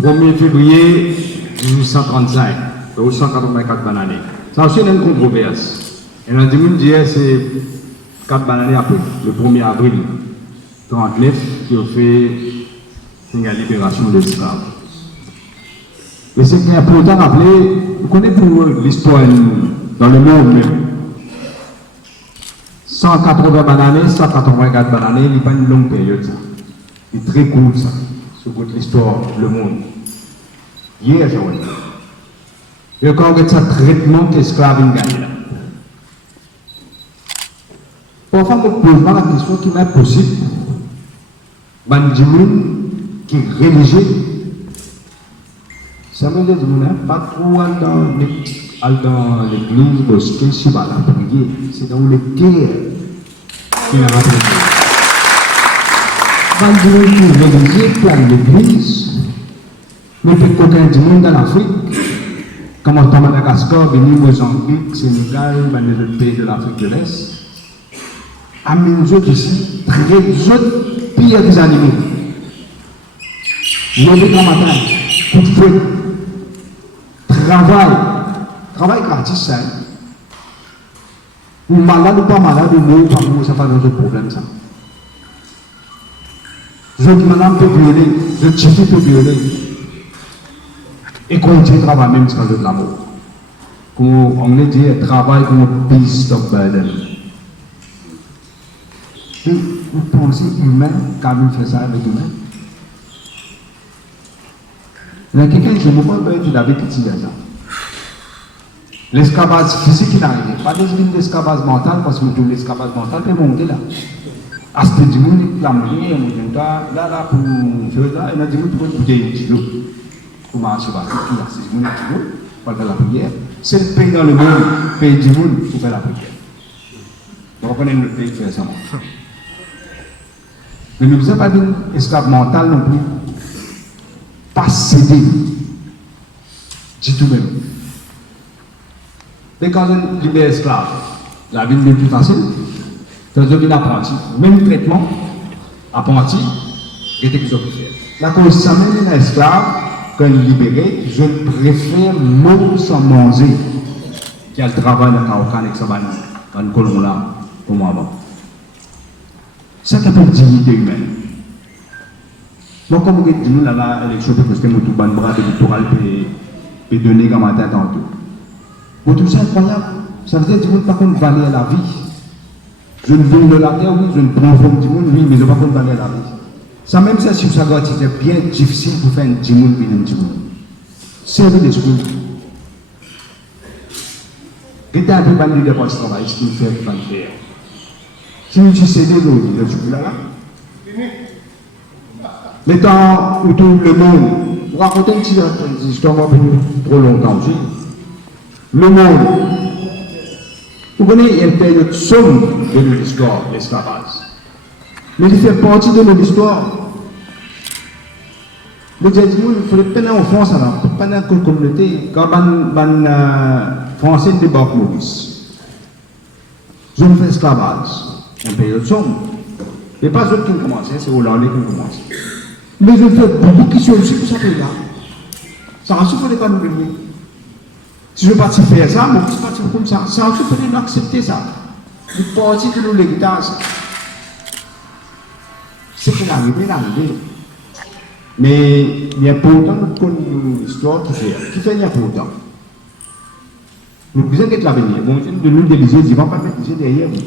1er février 1835, 184 bananes. Ça aussi, c'est une controverse. Et on dit que c'est 4 bananes après, le 1er avril 1939, qui a fait la libération des esclaves. Et c'est important de rappeler, vous connaissez pour l'histoire dans le monde même. 180 bananes, 184 bananes, il n'y a pas une longue période. C'est très court ça, sur l'histoire, le monde. Hier, j'ai dit. Et quand on regarde ce traitement qu'esclaves ont gagné. Parfois, on pose la question qui est possible. Bandimoun qui est religieux. Ça veut dire que pas trop dans l'église, mosquée, si va la prier. C'est dans les terres qui n'a pas prié. Bandimoun qui est religieux, plein l'église. Mais peut-être qu'aucun du monde dans l'Afrique, comme en Madagascar, Bénin, Mozambique, Sénégal, les autres pays de l'Afrique de l'Est, amènent nous autres ici, très autres pires des animaux. Lever le matin, coup de feu, travail gratis, ça. Ou malade ou pas malade, ou mort ou pas mort, ça pas notre problème, ça. Je dis, madame peut violer, je dis, peut violer. Et continuer de travailler même sans de l'amour. Comme on dit, travail comme un beast of burden. Et vous pensez humain, quand vous faites ça avec humain? Il y a quelqu'un qui me dit qu'il avait petit ça. L'esclavage physique il arrive. Pas l'esclavage mental, parce que tout l'esclavage mental peut monter là. À ce du monde, la monnaie, là, pour faire là, il y a des gens qui vont bouger un kilo. Pour marcher, c'est mon kilo, pour faire la prière. C'est le pays dans le monde, le pays du monde, pour faire la prière. Donc, on connaît notre pays qui fait ça. Mais nous ne sommes pas des esclaves mentaux non plus. Pas céder. Dis tout même. Mais quand on libère esclave, la vie est plus facile. Quand on devient apprenti, même traitement, apprenti, et qu'est-ce que je peux faire? La cause, ça même un esclave, quand il est libéré, je préfère mourir sans manger qu'il travaille dans le Kaokan avec sa banane, dans le colon là, comme avant. C'est ça qui appelle dignité humaine. Donc, comme vous dites, nous, là, l'élection, parce que nous, tout le bras électoral peut donner comme matin tantôt. Pour tout ça, incroyable. Ça veut dire que nous, par contre, valer la vie. Je ne viens de la terre, oui, je ne prends pas du monde, oui, mais je ne pas contre valer la vie. Ça, même si ça doit être bien difficile pour faire un djimoun, bien un djimoun. Servir l'esprit. Qu'est-ce un peu banni de votre travail, ce qu'il fait pour faire. Si nous cédons l'eau, le djimoun là. Mais dans tout le monde, vous racontez une petite histoire pour trop longtemps aussi. Le monde, vous connaissez, il y a une période sombre de l'histoire, l'esclavage. Mais il fait partie de notre histoire. Le Djadimoun, il faut peine en France, pas dans la communauté, quand les Français débarquent Maurice. Ils ont fait esclavage, une période sombre. Et pas eux qui ont commencé, c'est Hollandais qui ont commencé. Mais ils ont fait beaucoup de questions aussi pour ça pays-là. Ça a souffert pas nous venir. Si je ne veux pas faire ça, moi je ne pas comme ça. Ça a souffert de accepter ça. C'est parti de nos l'héritage. C'est qu'il est arrivé. Mais il y a pourtant une histoire qui fait important. Nous disons que l'avenir. Bon, de nous déliser, ils ne vont pas mettre les yeux derrière vous.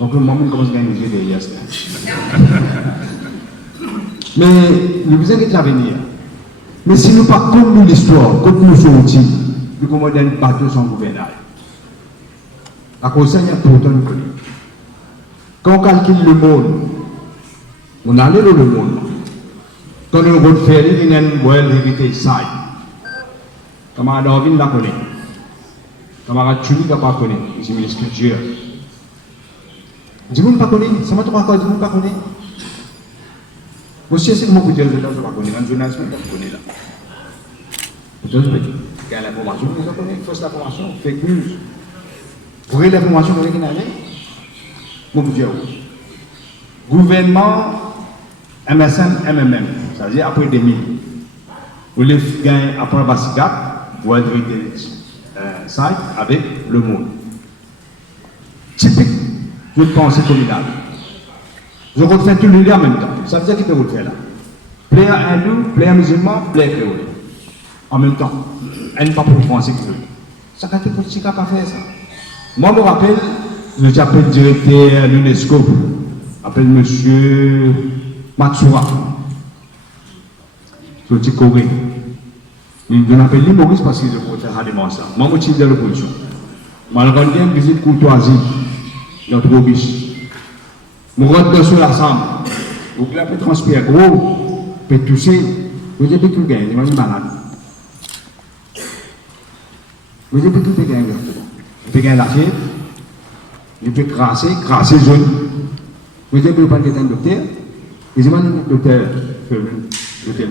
Donc le moment commence à gagner les yeux derrière ça. Mais nous disons que l'avenir. Mais si nous ne pas comme nous l'histoire, comme nous sommes outils, nous commandons une bateau sans gouvernail. À cause de ça, il y a pourtant nous connaissons. Quand on calcule le monde, on allait dans le monde. Quand on route ferry, il y a une World Heritage Site. Camarade Darwin la connaît. Camarade Chuni la pas connaît. C'est une sculpture. Du monde pas connaît. Ça m'a trop encore du monde pas connaît. Monsieur, c'est comment vous dire que je ne pas connaître. Un journaliste, je ne connais pas. Vous avez l'information, vous connaissez, fausse information, fake news. Vraie l'information, vous connaissez. Gouvernement MSN, MMM, c'est-à-dire après 2000. Vous les gagnez après Bassicat, World Heritage Site avec le monde. Typique de pensée communale. Je refais tout le lien en même temps. Ça veut dire qu'il peut refaire là. Player hindou, player musulman, player créole. En même temps. Elle n'est pas pour penser que ça a été politique à faire ça. Moi, je me rappelle, j'appelle le directeur de l'UNESCO, j'appelle monsieur Matsura. Je suis Corée. Je m'appelle Maurice parce que je peux faire aliment ça. Moi, je suis de l'opposition. Malgré une visite courtoisie, notre biche. Je rentre sur la chambre. Vous pouvez transpirer gros, peut tousser. Vous avez tout gagné, je suis malade. Vous avez tout gagné. Vous avez gagné la fièvre. Vous pouvez crasser jaune. Vous avez pas de docteur. Vous avez un docteur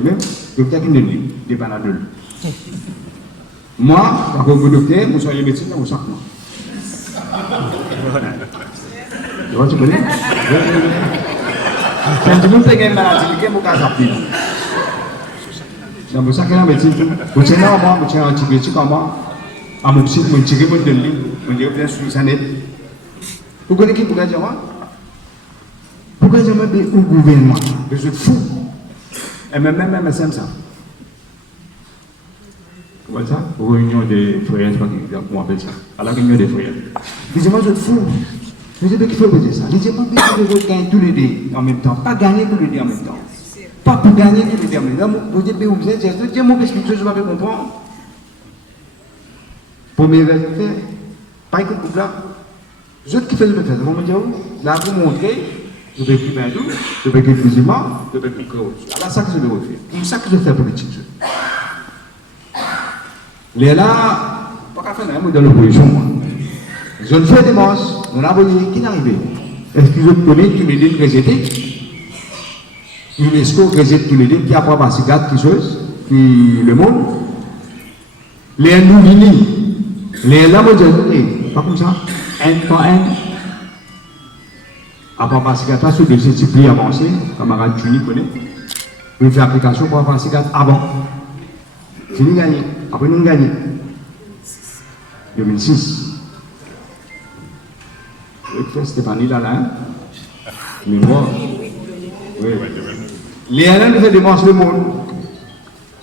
même, docteur qui ne lit, des panadols. Moi, quand vous êtes docteur, vous soyez médecin dans vos sacs. Tu connais? Quand tu veux une maladie, tu peux pas s'appeler. Dans vos sacs, la médecine, vous tenez en moi, vous tenez un antibiotique en moi. À mon site, je tire mon demi, je dis bien sur sa net. Vous connaissez qui pourrait dire moi? Pourquoi dire moi au gouvernement? Je suis fou. Et même ça. Vous voyez ça? Réunion des frères, je ne sais pas comment on appelle ça. À la réunion des frères. Je dis moi je suis fou. Je dis qu'il faut dire ça. Je dis moi je veux gagner tous les deux en même temps. Pas gagner tous les deux en même temps. Pas pour gagner tous les deux en même temps. Vous dites que vous êtes, je dis moi explique, je ne vais pas comprendre. Pour mes faire, pas écoute pour là. Je qui fais le faire, vous me dire, là vous montrez, je vais plus bien tout, je vais plus musulman, je vais plus créole. Alors ça que je vais refaire. C'est ça que je fais politique. Les là, pas qu'à faire un dans l'opposition. Je ne fais des mosses, on a voyé qui n'arrive. Est-ce que je connais tous les lignes rejetées? UNESCO rejette tous les lignes qui apprend par ces gars qui chose, qui le monde. Les nouvelles. Les là, pas comme ça, un par un. Après, parce qu'il y a sur des disciplines avancées, camarade Juni connaît, on fait application pour avoir un cigarette avant. C'est nous gagné. Après, nous gagné. 2006. Oui, Stéphanie là, hein? Mais moi, oui. Les là, nous fait démonstrer le monde.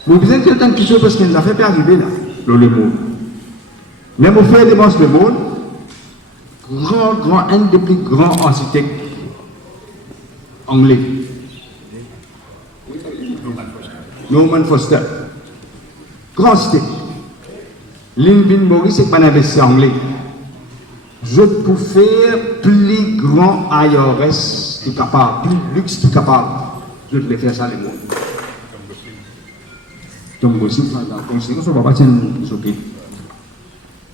Vous avez besoin de temps qui chose parce qu'il nous a fait arriver là, le monde. Mais mon frère démontre le monde, un des plus grands architectes anglais. Norman Foster. Grand architecte. Linville Maurice, c'est pas un investisseur anglais. Je peux faire plus grand IRS qui est capable, plus luxe qui est capable. Je vais faire ça les monde. Donc, aussi, la conséquence, on va pas tirer choquer.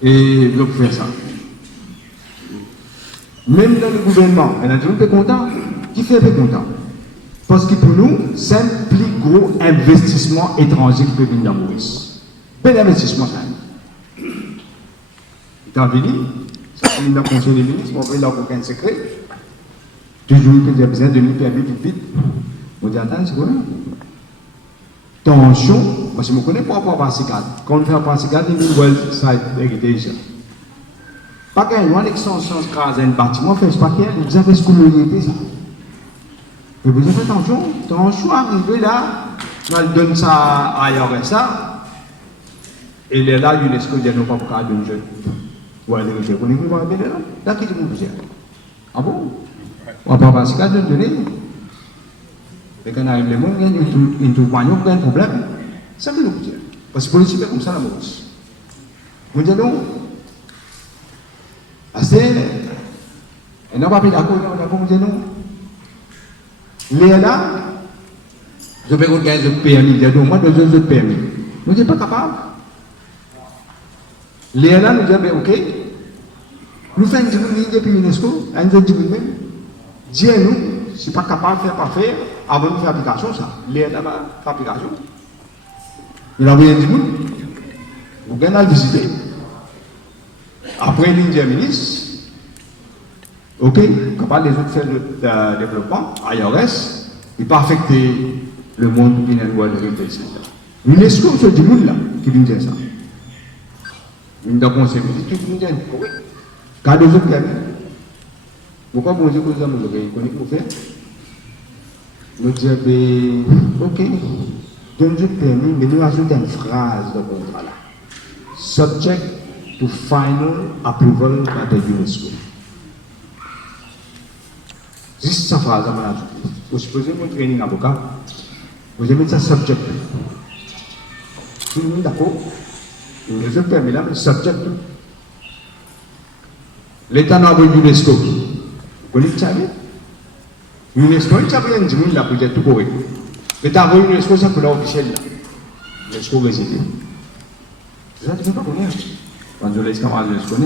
Et je peux faire ça. Même dans le gouvernement, il y a des gens qui sont contents. Qui fait content? Parce que pour nous, c'est un plus gros investissement étranger qui peut venir dans Maurice. Bel investissement, ça. Quand venu, ça vient dans le conseil des ministres, on va leur aucun secret. Toujours que j'ai besoin de lui permis vite. On dit, attends, c'est quoi? Tension, parce que je ne connais pas rapport à Passigat. Quand on fait un Passigat, il y a une World Site Heritage. Pas qu'il y ait une extension de un bâtiment, fait pas qu'il y ait, vous avez ce que vous avez ça. Et vous avez tension arrivé là, on donne ça ailleurs et ça, et il est là, l'UNESCO dit non, pas pour cas d'un jeune. Vous allez le dire, vous n'avez pas bien là, là, qui est mon budget? Ah bon? On va pas Passigat de donner. Et quand on arrive le monde, il y a un problème. Ça veut dire. Parce que le politique est comme ça, la Maurice. Vous dites non. Assez. Et non, pas d'accord, vous dites non. Les là, je vais regarder le PMI, il y a 2 mois, 2 autres de PMI. Nous n'êtes pas capable. Les là, nous disons, ok, nous faisons une division depuis l'UNESCO, une division même. Dis-nous, je ne suis pas capable de faire pas faire. Avant de faire application, ça, les là-bas, faire application. Il a envoyé un dimanche, vous gagnez à le visiter. Après l'Indien ministre, Ok, quand les autres faire le développement, IRS, il peut affecter le monde qui est dans le World Center. L'UNESCO, c'est du monde là qui vient dire ça. Une des conseils, tout le monde dit, oui. Quand les autres permis, pourquoi vous dites que vous avez connu que vous faites? Nous disons, ok, donne-nous permis, mais nous ajoutons une phrase de contrat là. Subject to final approval by the UNESCO. Juste cette phrase, vous supposez mon training avocat, vous avez mis ça subject. Tout le monde d'accord? Nous avons permis là, mais subject. L'État n'a pas l'UNESCO. Vous connaissez ça? L'UNESCO, il y a un monde là pour dire tout correct. L'État n'a pas l'UNESCO, ça pour l'officiel là. L'UNESCO réside. Ça, tu ne peux pas connaître. Quand je laisse camarade l'UNESCO,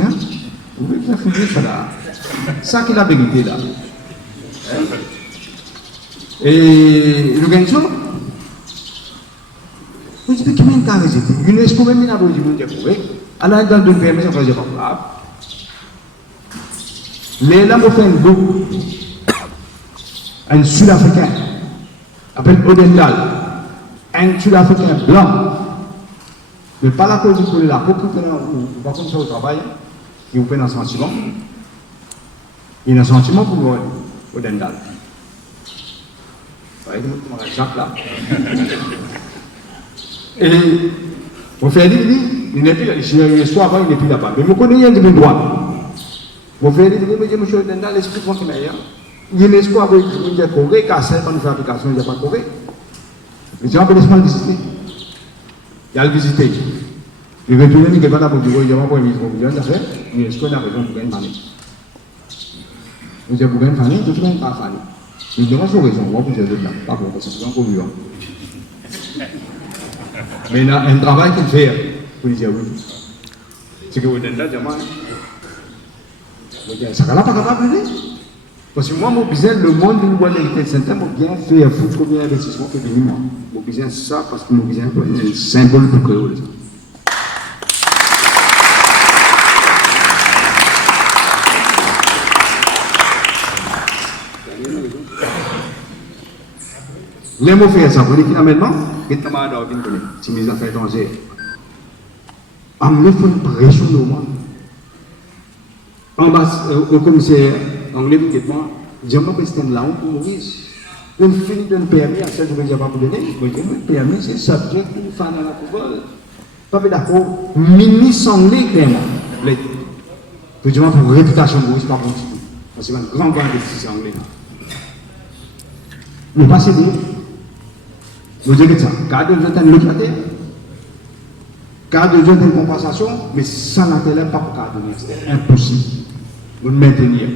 vous pouvez faire fouiller ça là. Ça qui est la vérité là. Et l'organisation, vous dites qui m'a résidé. L'UNESCO même n'a pas dit que vous correct. Alors, dans le permis, ça ne faisait pas grave. Les là, on fait un groupe, un Sud-Africain, appelé Odendal, un Sud-Africain blanc, mais pas la cause pour la coupe, ou pas comme ça au travail, qui vous prennent un sentiment. Il y a un sentiment pour Odendal. Vous voyez, mon exemple là. Et, on fait dire, il n'est plus là, il n'est plus là-bas, mais vous connaissez un droit. Mon frère dit, monsieur Odendal, l'esprit font qu'il meilleur. L'UNESCO a écrit que Corée, car c'est pas une fabrication, il n'y a pas de Corée. Les gens peuvent laisser le visiter. Il y a le visiter. Il veut tourner, il ne va pas pour dire, il n'y a pas de mise en faire. L'UNESCO n'a besoin de gagner famille. Vous avez gagné famille, tout le monde pas famille. Il demande son raison, moi, vous êtes là. Pas pour parce que c'est encore vivant. Mais il y a un travail qu'il fait pour dire oui. C'est que Odendal dit, ça ne va pas capable de parce que moi, mon business, le monde du World Heritage Center, m'a bien fait foutre combien d'investissements que j'ai moi. Mon business, c'est ça, parce que mon business, c'est un symbole pour créer ça. Les mots faits, ça, vous dites finalement, que tu m'as dit, c'est mes affaires étrangères. Amenez une pression au monde. Au commissaire anglais, dis-moi que c'est là pour Maurice. On finit d'un permis, à ce que je ne vais pas vous donner. Le permis, c'est subject pour faire dans la poubelle. Pas d'accord. Ministre anglais, clairement. Je dis pour réputation de Maurice, pas pour tout. Parce que c'est un grand investisseur anglais. Mais pas c'est bon. Vous dites ça. Car de vous êtes locataire. Car de vous êtes une compensation, mais sans la télé, pas pour cadre de c'est impossible. Vous le maintenir.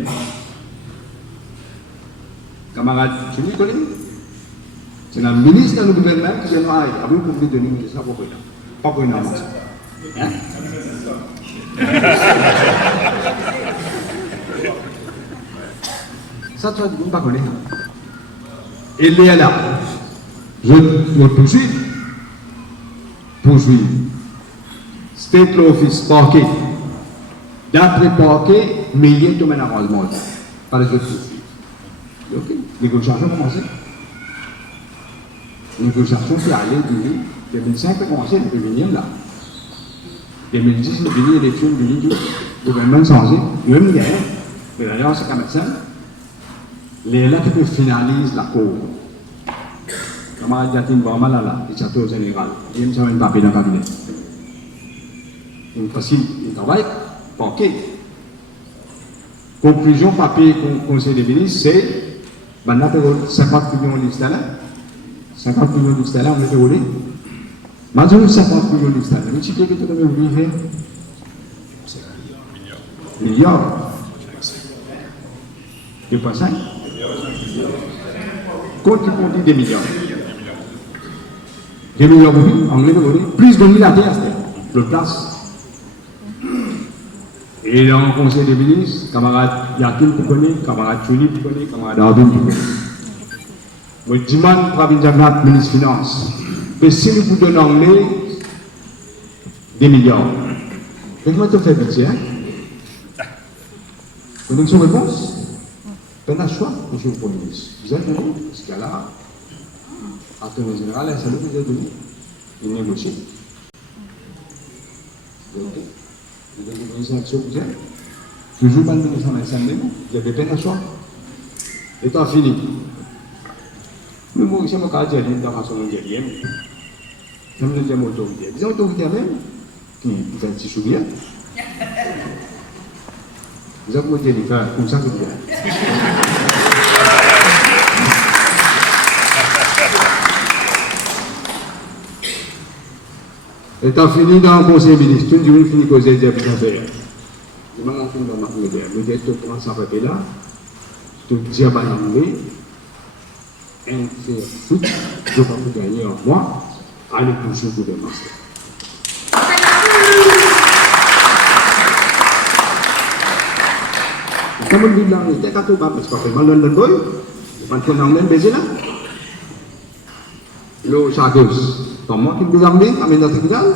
Camarade, tu me connais? C'est la ministre de gouvernement qui s'est noyé. Après, vous pouvez donner une ça pour rien. Pas pour une avance. Hein? Ça, tu ne pas connaître. Et il est là. Je poursuis. State Law Office, parquet. D'après parquet, mais il y a tout un arrangement. Par les autres poursuites. Ok, négociation commencée. Négociation qui allait du 2005 a commencé, le féminisme là. 2010, le féminisme élection, le gouvernement changé. Même hier, mais d'ailleurs, c'est comme ça. Les là qui finalisent la cour. Comment il y a une bonne là, il château général. Il y a un papier dans le cabinet. Une facile, il travaille, parquet. Conclusion, papier, conseil des ministres, c'est. Maintenant, 50 millions de sterling. 50 millions de sterling, on met rouler. Maintenant, 50 millions de sterling. Mais tu sais que tu peux oublier. Milliards. 2,5. Compte qui compte des millions. Des millions de rouler, anglais de rouler. Plus de 1000 à terre, le place. Et dans le conseil des ministres, camarade Yakin vous connaît, camarade Chuli vous connaît, camarade Ardon vous connaît. Je demande Pravin Jagnat, ministre des Finances, que si nous vous donnons anglais des milliards, comment tu fais budget? Vous avez une réponse? peine à choix, monsieur le Premier ministre. Vous êtes donné, ce cas-là, à ton général, un salut vous êtes donné. Il négocie. Vous avez une action vous êtes. Toujours mal ministre en instant même, vous avez peine à choix. Étant fini. Mais moi, c'est mon cas, j'ai dit dans la façon dont j'ai dit. Je me dis à mon autorité. Vous avez autorité même, qui vous êtes si souviens. Vous avez dit, comme ça que vous êtes. Étant fini dans le conseil ministre, tout le monde finit causer des affaires. Je m'en fous dans ma média. Le directeur commence à faire là, tout diable à l'anglais, un fait foot, je ne vais pas gagner en moi, aller toucher pour les masters. Comme on dit là, on était 4 pas, parce que mal dans le boy, on a un baiser là. Le chagos. Dans moi qui me amené à mener notre tribunal,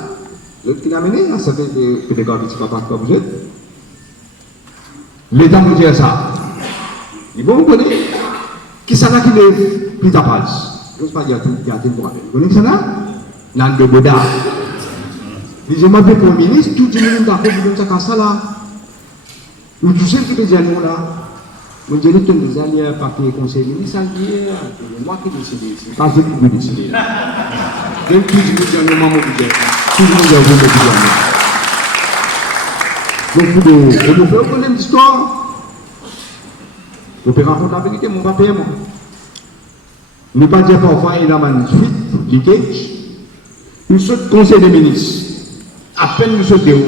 l'autre qui l'a amené, ça fait que les gars qui ne sont pas comme vous êtes. L'État me dit ça. Ils vont me connaître. Qui ça là qui est plus à page? Je ne sais pas dire tout, il y a tout pour rappeler. Vous connaissez ça là? L'âne de Boda. Je m'appelle Premier ministre, tout le monde d'accord pour ça là. Nous tous ceux qui me disent non là. Vous dites que nous allions papier conseil ministre, c'est moi qui décide ici, pas vous qui décidez là. Même tout le monde a un moment budget, tout le monde a un moment budget. Donc, vous pouvez connaître l'histoire. Vous pouvez raconter la vérité, mon papier, moi. Ne pas dire parfois, il y a une fuite, leakage. Nous sommes conseil des ministres. À peine nous sommes dehors.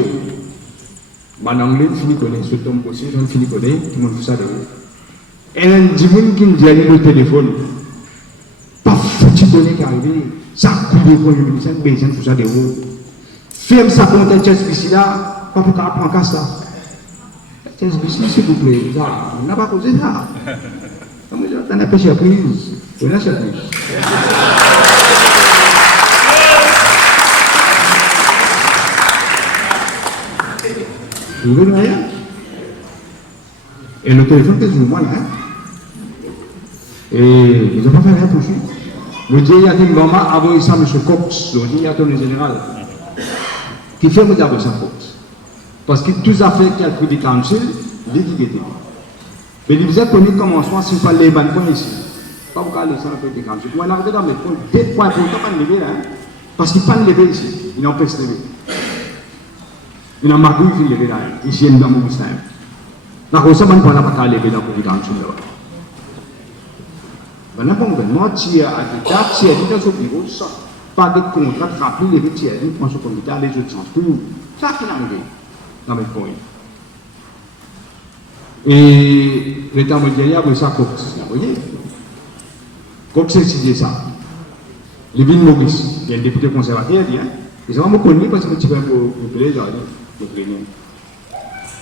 Maintenant, on finit de connaître, ce tombe aussi, on finit de connaître, tout le monde fait ça dehors. Et un dimanche qui me dit aller au téléphone, pas foutu donner qui arrive, ça coupe le premier ministre, besoin de tout ça de haut. Ferme sa compte à HSBC là, pas pour qu'on apprenne qu'à ça. HSBC, s'il vous plaît, on n'a pas causé ça. On a pas surprise, on a surprise. Vous voyez rien? Et le téléphone est toujours moi là. Et ils n'ont pas fait rien pour lui. Le Dieu y a dit, maman, avant ça, M. Cox, le directeur général, qui fait me dire avec ça, Cox. Parce que tous les affaires qu'il a pris du council, il est qui était. Mais il vous a connu comment on soit si vous parlez ban point ici. Pas vous parler ça, la du council. Moi, l'arrêter dans mes points, des points pour ne pas lever là. Parce qu'il ne peut pas lever ici. Il n'empêche de lever. Il n'a pas de lever là. Ici, il y a un Augustin. La cosa man pas pas lever dans le council là. Maintenant, pour moi, tiers à l'État, tiers dans ce bureau, ça, pas de contrat, rappeler les tiers, nous prenons ce comité, les autres sens, tout. Ça qui est arrivé dans mes points. Et l'État me dit, il y a ça, Cox, vous voyez? Cox c'est signé ça. Lévin Maurice, il y a un député conservateur, il dit, et ça va me connaître parce que tu vas me plaire, le prénom.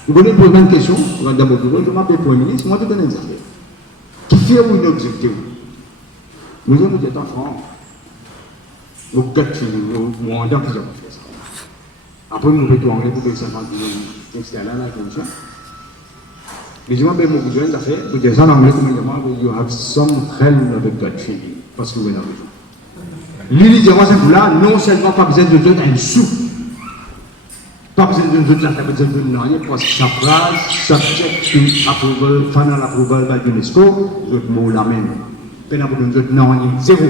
Vous voulez poser une question, dans mon bureau, je m'appelle Premier ministre, moi je donne un affaire. Qui fait une objectif? Vous êtes enfant, vous gâtez, vous en donnez plusieurs fois ça. Après, nous mettons en anglais pour payer 50 millions d'extérieurs là, comme ça. Mais je m'appelle mon cousin, ça fait, vous dites ça en anglais, comme je you have some hell of a gut feeling, parce que vous avez raison. Lui, il dit, moi, c'est là, non seulement pas besoin de donner un sou, pas besoin de donner la besoin de donner rien, parce que sa phrase, subject to approval, final approval by UNESCO, je mot la même. Peine à vous donner non, zéro.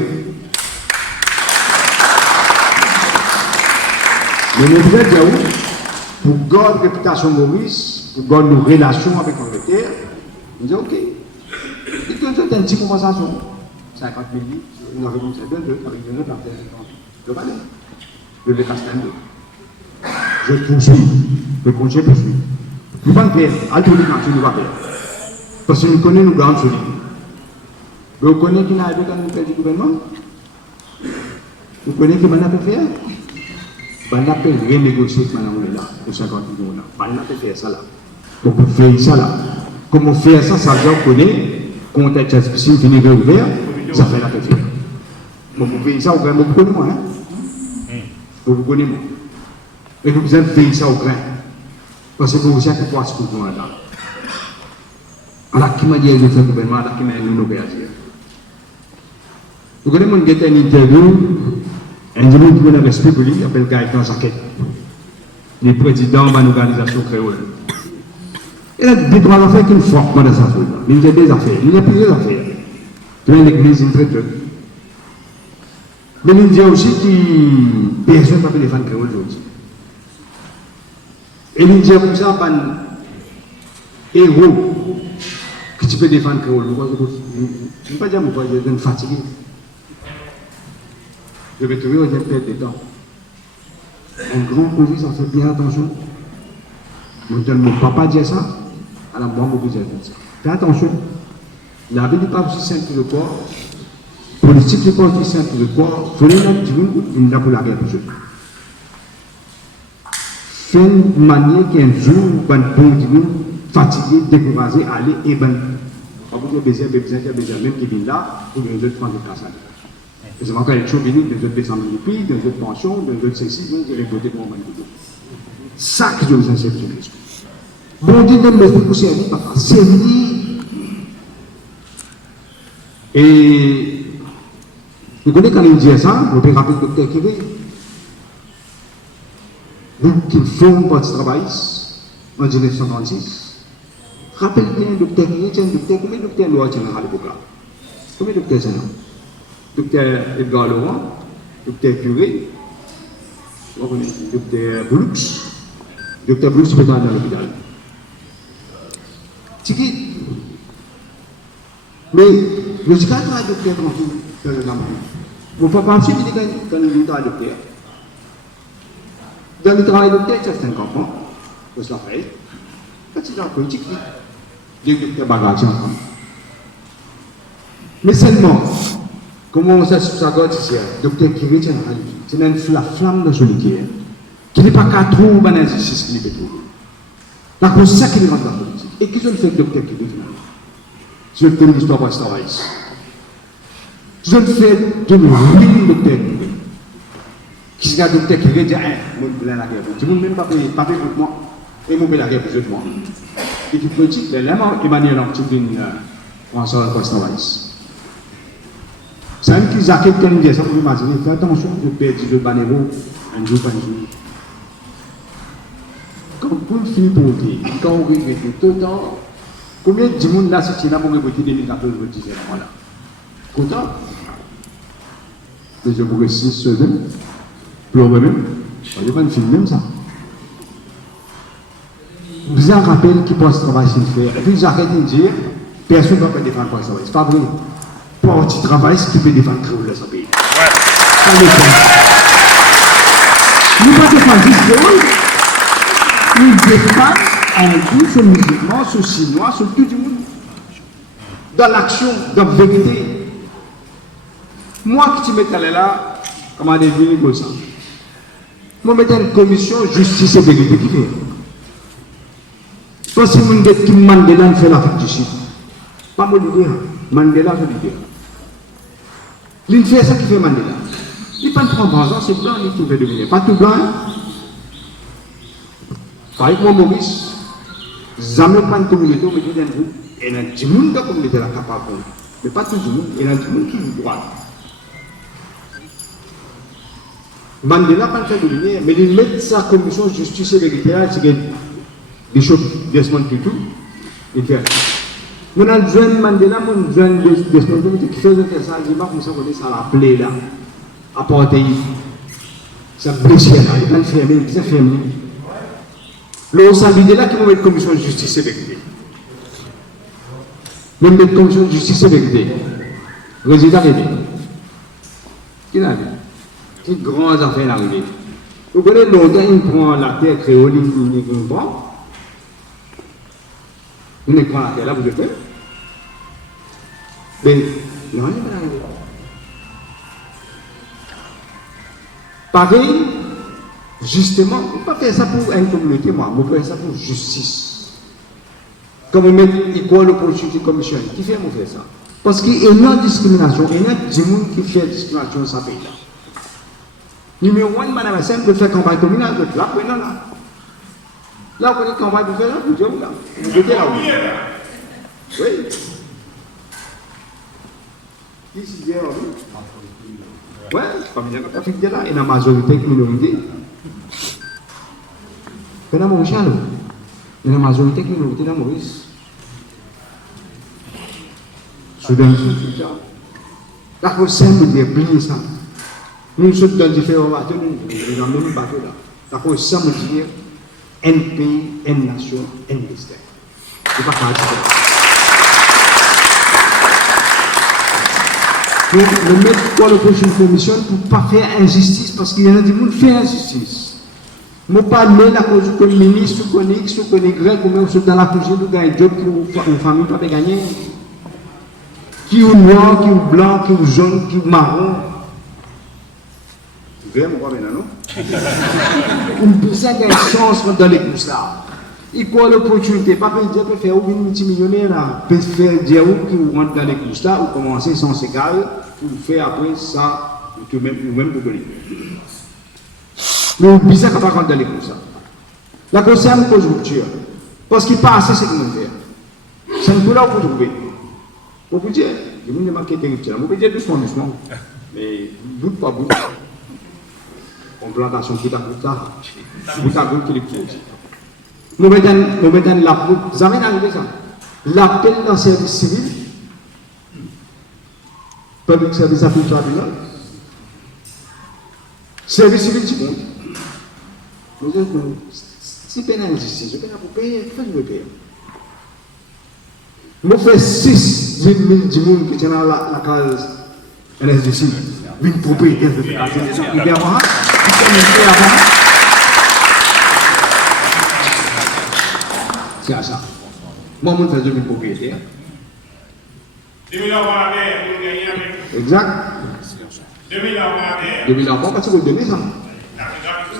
Mais nous devons dire pour garder la réputation de Maurice, pour garder nos relations avec l'Angleterre, nous disons ok. Il y a une petite conversation, 50 000 livres, nous avons commencé avec deux partenaires. Je vais aller. Je vais casser un deux. Je poursuis, je continue à poursuivre. Nous ne pouvons pas faire, à tous les cas, nous ne pas faire. Parce que nous connaissons nos grandes solides. Vous connaissez qui n'a pas fait du gouvernement? Vous connaissez qui m'a fait faire? On a fait renégocier avec Mme Oula pour 50 millions. On a fait ça là. Pour faire ça là. Comment faire ça, ça veut dire qu'on connaît, quand on a été spécial, on est ouvert, ça fait la faire. Pour faire ça au grain, vous connaissez moi. Vous connaissez moi. Et vous avez fait ça au grain. Parce que vous aussi, vous pouvez se couper là-dedans. Alors, qui m'a dit que le gouvernement, alors qui m'a dit que réagir. Vous connaissez mon gars une interview, un individu qui vient respect pour lui, il appelle Gaëtan Jacquet, le président de l'organisation créole. Il a dit trois affaires qui me frappent dans sa zone. Il y a des affaires, il y a plusieurs affaires. Il y a l'église, une traite. Mais il y a aussi que personne ne peut défendre créole aujourd'hui. Et il y a comme ça, un héros que tu peux défendre créole. Je ne peux pas dire que je suis fatigué. Je vais trouver une perte de temps. Un grand police en fait bien attention. Mon papa dit ça, alors moi, je dis ça. Fais attention. La vie n'est pas aussi simple que le corps. Politique n'est pas aussi simple que le corps. Il faut les mettre du monde, il n'y a pour la guerre pour eux. Fais une manière qu'un jour, un bon du monde, fatigué, découragé, aller et ben. Pas vous avez besoin, même qui vient là, pour les autres prendre le casse. C'est encore quelque chose, des autres descendent de pays, des autres pensions, des autres ceci, des autres voter pour moi. Ça que je vous enseigne sur Christ. Bon Dieu donne l'esprit pour servir, papa. Servir. Et vous connaissez quand il dit ça, vous pouvez rappeler le docteur Kébé. Nous qui font partie travail en 1936. Rappelez bien le docteur Kébé, tiens, docteur, combien de docteurs Laurent tiens à l'époque là? Combien de docteurs tiens là? Docteur Edgar Laurent, docteur Curé, docteur Brooks. Docteur Brooks peut aller dans l'hôpital. Tiki. Mais le cas de la docteur tranquille dans le Cameroun. Vous ne pouvez pas penser quand il est à docteur. Dans le travail de docteur, c'est un comprend. Vous le savez. Quand il est en politique, il y a des docteurs bagages ensemble. Mais seulement, comment ça se passe ici? Docteur qui retient la vie. C'est la flamme de solitaire. Qui n'est pas qu'à trouver dans la justice qui n'est pas trouvé. La cause, c'est ça qui est dans la politique. Et qu'est-ce que fait docteur qui est finalement? Je fais une histoire pour ce travail. Je fais de ruine docteur. Qui est un docteur qui dit, je vais la guerre. Je ne veux même pas payer pour moi. Et je vais la guerre pour moi. Et qui politique, c'est vraiment Emmanuel Antique d'une François pour ce travail. C'est un qui s'acquitte quand il dit ça pour imaginer. Fais attention, je perds du banéro un jour par jour. Quand vous finissez pour dire, quand vous regrettez tout le temps, combien de monde là, c'est là pour regretter 2014, vous dites, voilà. Content? Je vous récite ce même, pour vous-même, je ne vais pas une film même ça. Vous en rappelez qui pense travail s'il fait, et puis j'arrête de dire, personne ne va pas défendre le travail. C'est pas vrai. Pour un petit travail, ce qui peut défendre créole dans ce pays. Ça le fait. Nous ne pas défendre juste créole. Nous défendons un coup sur le musulman, sur le chinois, sur tout le monde. Dans l'action, dans la vérité. Moi qui te mets là, comment deviner comme ça? Moi, je mets une commission justice et vérité qui fait. Parce que vous qui Mandela fait la fête du chiffre. Pas mon idée. Mandela fait l'idée. Il fait ça qui fait Mandela. Il prend 3 ans, c'est blanc, il fait devenir. Pas tout blanc. Par exemple, Maurice, jamais pas une communauté, mais il y a un groupe. Et il y a du monde dans la communauté là capable. Mais pas tout le monde, il y a du monde qui est droit. Mandela pas fait devenir, mais il met sa commission de justice et vérité là, c'est des choses, Desmond Tutu, il fait. Mon adjoint Mandela, mon adjoint Desmond Tutu, qui faisait ça, je ne sais pas comment ça la plaie là, apporter, ça blessé là, il va fermer, il va fermer. Le samedi là qui va mettre commission de justice et vérité. Même mettre commission de justice et vérité. Résultat est qui n'a vu? Qui grandes affaires arrivées. Vous connaissez longtemps, il prend la terre créole, il prend. Vous prend la terre là, vous êtes fait. Mais, non, il n'est pas arrivé. Pareil, justement, on ne peut pas faire ça pour une communauté, moi, on peut faire ça pour justice. Comme on met équal opportunity commission, qui fait faire ça? Parce qu'il y a une discrimination, il y a des gens qui font discrimination dans ce pays-là. Numéro 1, madame Sam, de faire campagne communale, de là, maintenant là. Là, vous connaissez campagne pour faire là, vous dites là. Vous êtes là, oui. Oui. filière. Ouais, familial la filière là, et la majorité qui minorité. Mais dans mon chien, la majorité qui minorité dans Maurice. Soudain, la cause simple de plier ça. Nous sommes dans différents bateaux, nous dans le même bateau là. La cause simple de dire un pays, une nation, un ministère. C'est pas grave. Donc, le mettre quoi le prochain commission pour ne pas faire injustice, parce qu'il y en a des gens qui font injustice. Je ne parle pas de la cause que le ministre, ou que X, ou que Y, ou dans la cuisine, ou dans un job que une famille ne peut pas gagner. Qui est noir, qui est blanc, qui est jaune, qui est marron. Vous voyez, moi, maintenant, non? Une personne qui a une chance dans les courses là. Il y a l'opportunité, pas dire que faire un multimillionnaire là, peut faire dire qui rentre dans les courses là, ou commencer sans égal, pour faire après ça, nous-mêmes pour donner. Mais on bizarre qu'on va rentrer dans les courses là. La cause c'est une cause rupture. Parce qu'il passe ce qu'il veut faire. C'est un peu là pour trouver. Pour vous dire, je me demande quel est le je peux dire doucement, mais doute pas beaucoup. En plantation, tout à coup, qui est plus aussi. Nous mettons la route, vous avez arrivé ça. L'appel dans le service civil, public service à culture de service civil, tu comptes. Nous avons, si tu as une injustice, je peux pour payer, qu'est-ce que je veux payer? Nous faisons 6 000 qui sont dans la case LSDC, une propriété de l'éducation. Il y a avant, c'est à ça. Moi, je fais une propriété. 2000 ans à terre, vous gagnez avec. Exact. 2000 ans à terre. 2000 ans, parce que vous donnez ça.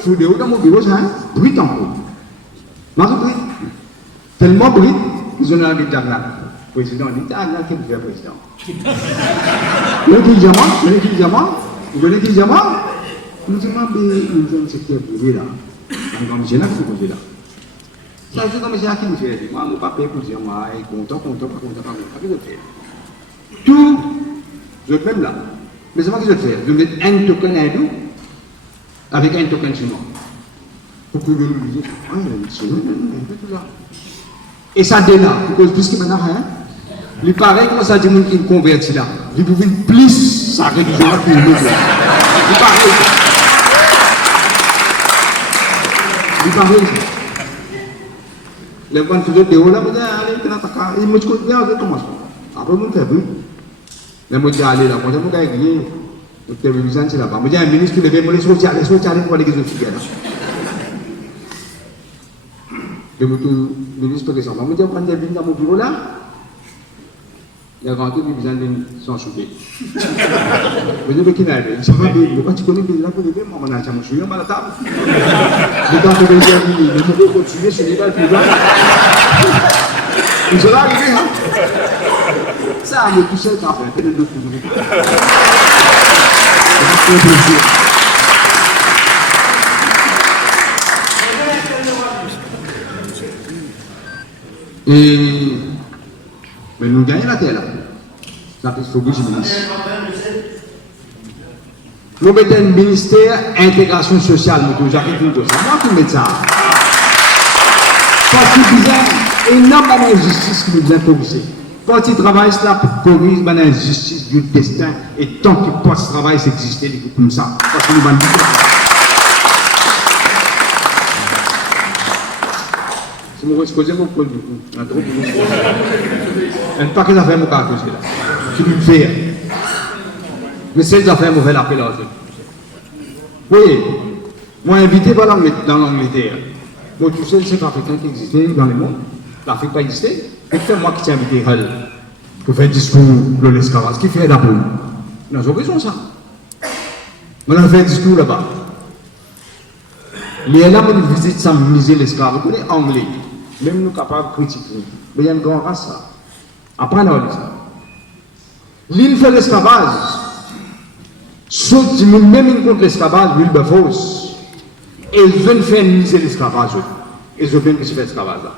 Vous donnez dans mon bureau, ça, brut encore. Moi, je brut. Tellement brut, ils ont un là. Président, l'État a quel fait président. Vous avez dit diamant, vous avez dit diamant, vous avez dit diamant. Nous avons un secteur privé là. Donc, j'ai là qui faut poser là. Ça, c'est comme ça qui me fait. Moi, je ne peux pas payer pour dire, moi, content. Tout, je vais même là. Mais c'est moi qui je fais. Je vais mettre un token hindou avec un token chinois. Pour que vous me disiez, ah, il y a un chinois, tout là. Et ça démarre, puisque maintenant, il paraît que ça dit qu'il convertit là. Il pouvait plus sa religion que nous. Il paraît. Les gens qui sont dehors là, ils me disent, regarde comment ça. Après, je me fais plus. Les gens qui allent là, quand je me fais gagner, le télévision c'est là-bas. Je me dis, un ministre qui devait me laisser sortir pour aller les autres là. Je me dis, le ministre de l'État, je me dis, quand je viens dans mon bureau là, il y a grand tout qui vient de s'en souder. Je me dis, qui n'a pas, quand tu connais là pour lever, moi, on a un chouillon à la table. Je dois te dire, je peux continuer sur les balles plus bas. Ils sont là arrivés, hein. Ça, il y a tout seul, ça fait un peu de deux coups. Et mais nous gagnons la terre là. Ça fait faut que je ministre. Nous mettons un ministère intégration sociale, nous j'arrive tout ça. Moi qui mets ça. Parce qu'il y a énormément d'injustice qui nous avons corrigé. Quand il travaille cela pour corriger l'injustice du destin, et tant que poste travail s'exister comme ça, parce que nous allons si je me exposer mon point de vue, un trop de pas que ça fait mon cas là. Qui me fait. Mais c'est ça fait mauvais appel à eux. Oui, moi invité dans l'Angleterre. Moi tout seul, c'est l'Africain qui existait dans le monde. L'Afrique pas existé. Et c'est moi qui t'ai invité pour faire un discours de l'esclavage. Qui fait d'abord? Nous avons raison ça. On a fait un discours là-bas. Les là, on visite sans miser l'esclave. Vous connaissez anglais. Même nous capables de critiquer. Mais il y a une grande race ça. Après, on a dit ça. L'île fait l'esclavage. Sauf si même contre l'esclavage, l'île de fausse. Et ils veulent faire miser l'esclavage. Et ils veulent que je fais l'esclavage là.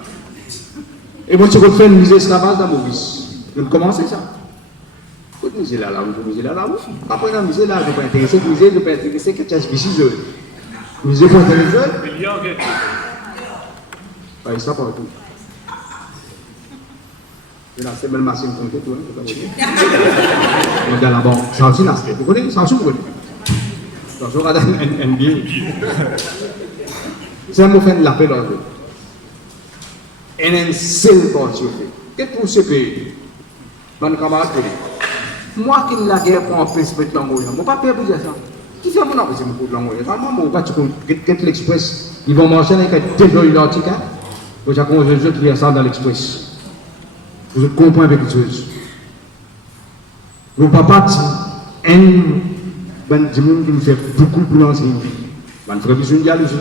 Et moi, tu veux faire miser l'esclavage dans Maurice. Je vais commencer ça. Toute musée là, musée là, après la musée là, je ne peux pas intéresser, musée, je peux intéresser que tu as spécialisé. Musée pour intéresser. Oui, ça pas tout. C'est belle machine qu'on fait, tout. On regarde là-bas, ça aussi, là, vous connaissez, ça aussi, vous connaissez. Ça aussi, on regarde NBA. C'est un mot fait de l'appel là. Et un seul pas sur fait. Qu'est-ce pour ce pays? Mon camarade, moi qui la guerre pour un perspective l'anglais, je ne pas peur pour dire ça. Qui fait mon appréciation pour l'anglais? Moi, je vais te l'express. Ils vont marcher avec des gens l'article. Vous avez un jeu qui est ça dans l'express. Vous comprenez quelque chose. Mon papa dit, un monde qui me fait beaucoup pour l'enseigner. Je ne ferai plus une jalousie.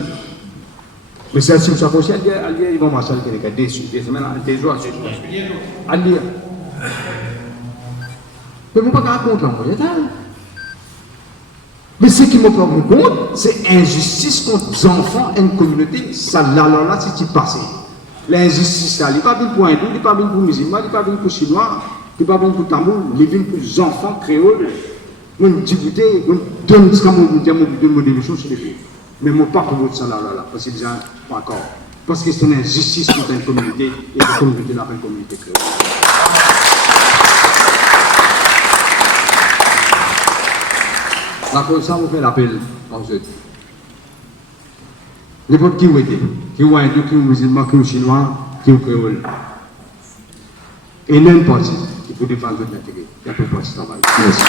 Mais c'est si ça poche, ils vont marcher avec des semaines, des jours, à lire. Mais je ne peux pas raconter l'anglais. Mais ce qui me prend compte, c'est injustice contre les enfants et une communauté. Ça, là, c'est ce qui passe. L'injustice, ça, il n'est pas bien pour hindou, il n'est pas bien pour musulman, il n'est pas bien pour chinois, il n'est pas bien pour tamoul, il est bien pour les enfants créoles. Moi, je dis, je donne ce que je dis, sur les pays. Mais je ne peux pas pour ça, là, parce que les gens, pas encore. Parce que c'est une injustice contre une communauté, et la communauté n'a pas une communauté créole. La cause ça, vous fait l'appel aux autres. N'importe qui vous êtes, qui vous hindou, qui vous musulman, qui vous chinois, qui vous créole. Et n'importe qui, il faut défendre votre intérêt. Il n'y a pas de travail. Merci.